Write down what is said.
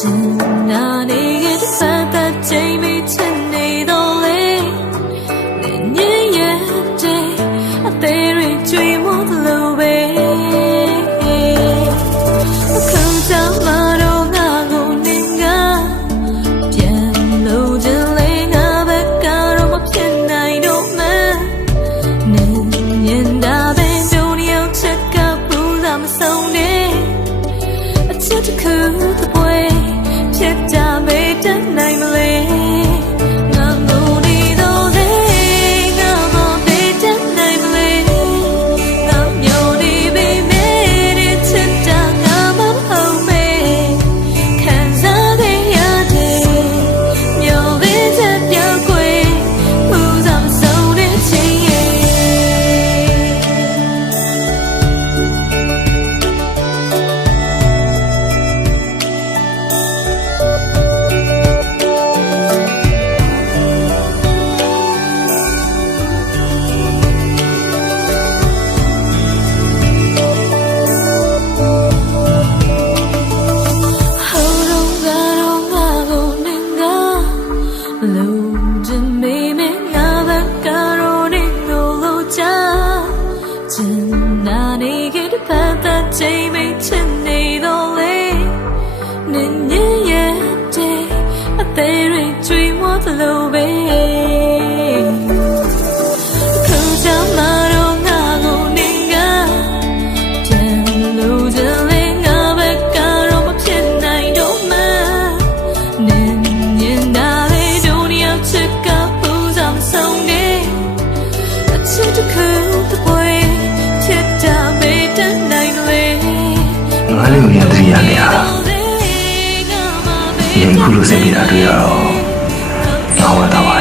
tonight is sad that day me tonight သလိုပဲခုချမ်းမတော့ငါကိုနေကပြန်လို့ကြလေငါဘက်ကတော့မဖြစ်နိုင်တော့မှနင်းညင်နာလေဒုနီယောချစ်ကပူဇာမဆုံးနေအချစ်တစ်ခုတပွဲဖြစ်တာမေတ္တာနိုင်လေငါလည်းမြင်ရရလေဟာရင်ခုလိုစိတ်ပြတာတွေ့ရတော့ 打我，打我。